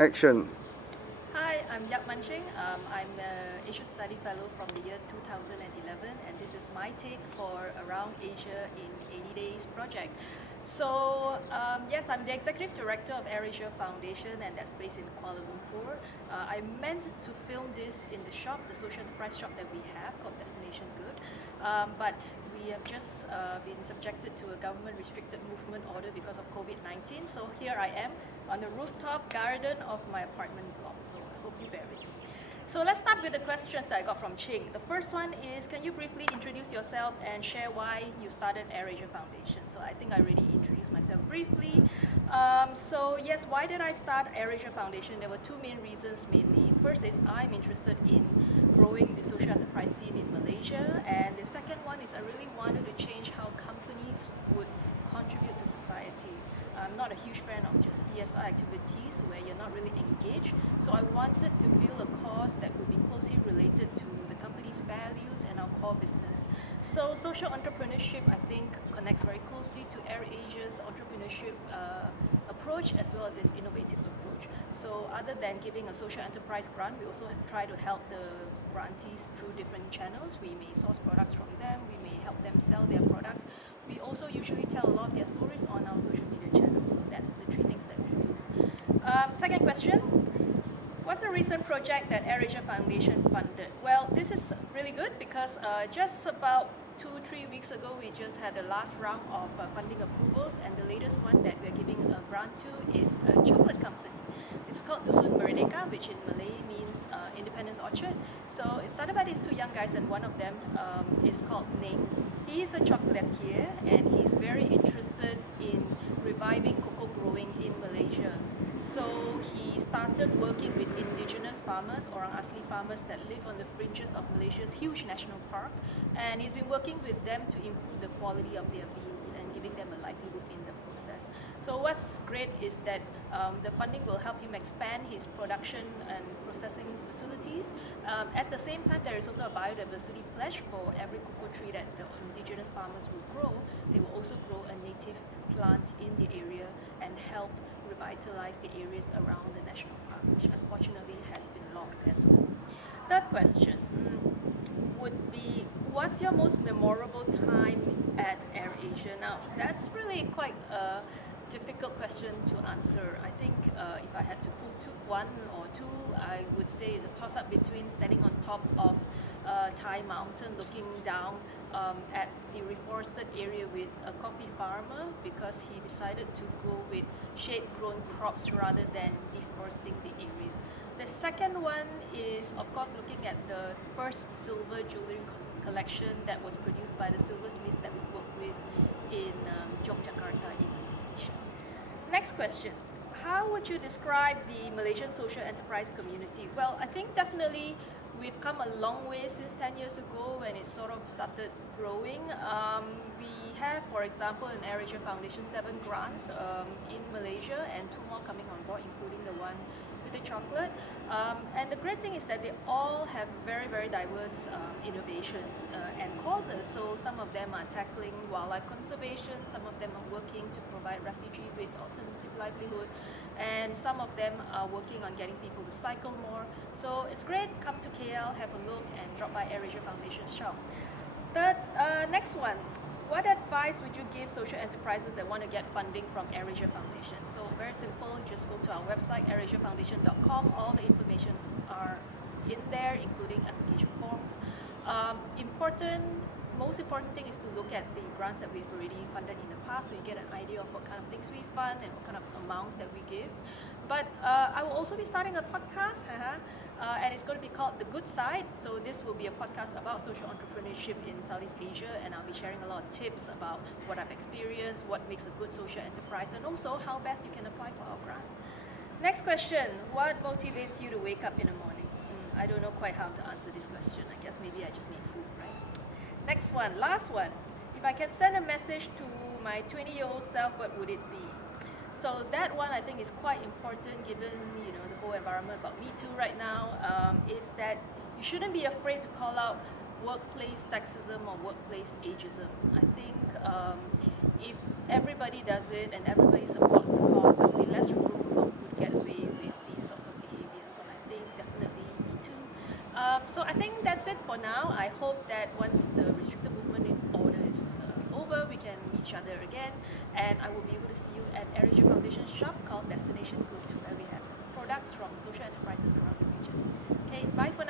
Action. Hi, I'm Yap Mun Ching. I'm an Asia Study Fellow from the year 2011, and this is my take for Around Asia in 80 Days project. So, yes, I'm the Executive Director of AirAsia Foundation, and that's based in Kuala Lumpur. I meant to film this in the shop, the social enterprise shop that we have called Destination Good, but we have just been subjected to a government restricted movement order because of COVID-19. So here I am on the rooftop garden of my apartment block. So I hope you bear with me. So let's start with the questions that I got from Ching. The first one is, can you briefly introduce yourself and share why you started AirAsia Foundation? So I think I already introduced myself briefly. So yes, why did I start AirAsia Foundation? There were two main reasons mainly. First is I'm interested in growing the social enterprise scene in Malaysia. And the second one is I really wanted to change how companies would contribute to society. I'm not a huge fan of just CSR activities where you're not really engaged. So I wanted to build a cause that would be closely related to the company's values and our core business. So social entrepreneurship, I think, connects very closely to AirAsia's entrepreneurship approach as well as its innovative approach. So other than giving a social enterprise grant, we also try to help the grantees through different channels. We may source products from them, we may help them sell their products. We also usually tell a lot of their stories on our social media channels. So that's the three things that we do. Second question. What's the recent project that AirAsia Foundation funded? Well, this is really good because just about 2-3 weeks ago, we just had the last round of funding approvals, and the latest one that we're giving a grant to is a chocolate company. It's called Dusun Merdeka, which in Malay means Independence Orchard. So it started by these two young guys, and one of them is called Ning. He is a chocolatier, and he's very interested in reviving cocoa growing in Malaysia. So he started working with indigenous farmers, Orang Asli farmers that live on the fringes of Malaysia's huge national park, and he's been working with them to improve the quality of their beans and giving them a livelihood in the process. So what's great is that the funding will help him expand his production and processing facilities. At the same time, there is also a biodiversity pledge for every cocoa tree that the indigenous farmers will grow. They will also grow a native plant in the area and help revitalize the areas around the national park, which unfortunately has been logged as well. Third question would be, what's your most memorable time at AirAsia? Now, that's really quite a difficult question to answer. I think if I had to pull one or two, I would say it's a toss-up between standing on top of Thai mountain looking down at the reforested area with a coffee farmer because he decided to grow with shade-grown crops rather than deforesting the area. The second one is, of course, looking at the first silver jewelry collection that was produced by the silversmith that we worked with in Yogyakarta in Indonesia. Next question. How would you describe the Malaysian social enterprise community? Well, I think definitely we've come a long way since 10 years ago when it sort of started growing. We have, for example, in AirAsia Foundation, 7 grants in Malaysia and 2 more coming on board, including the one with the chocolate. And the great thing is that they all have very, very diverse innovations and causes. So some of them are tackling wildlife conservation, some of them are working to provide refugees with alternative livelihood, and some of them are working on getting people to cycle more. So it's great. Come to KL, have a look, and drop by AirAsia Foundation's shop. Next one. What advice would you give social enterprises that want to get funding from AirAsia Foundation? So very simple, just go to our website, airasiafoundation.com. All the information are in there, including application forms. Most important thing is to look at the grants that we've already funded in the past, so you get an idea of what kind of things we fund and what kind of amounts that we give. But I will also be starting a podcast, and it's going to be called The Good Side. So this will be a podcast about social entrepreneurship in Southeast Asia, and I'll be sharing a lot of tips about what I've experienced, what makes a good social enterprise, and also how best you can apply for our grant. Next question, what motivates you to wake up in the morning? I don't know quite how to answer this question. I guess maybe I just need food, right? Next one, last one. If I can send a message to my 20-year-old self, what would it be? So that one I think is quite important given the whole environment about Me Too right now, is that you shouldn't be afraid to call out workplace sexism or workplace ageism. I think if everybody does it and everybody supports the cause, there will be less room for people to get away with these sorts So I think that's it for now. I hope that once the restricted movement in order is over, we can meet each other again, and I will be able to see you at AirAsia Foundation's shop called Destination Good, where we have products from social enterprises around the region. Okay, bye for now.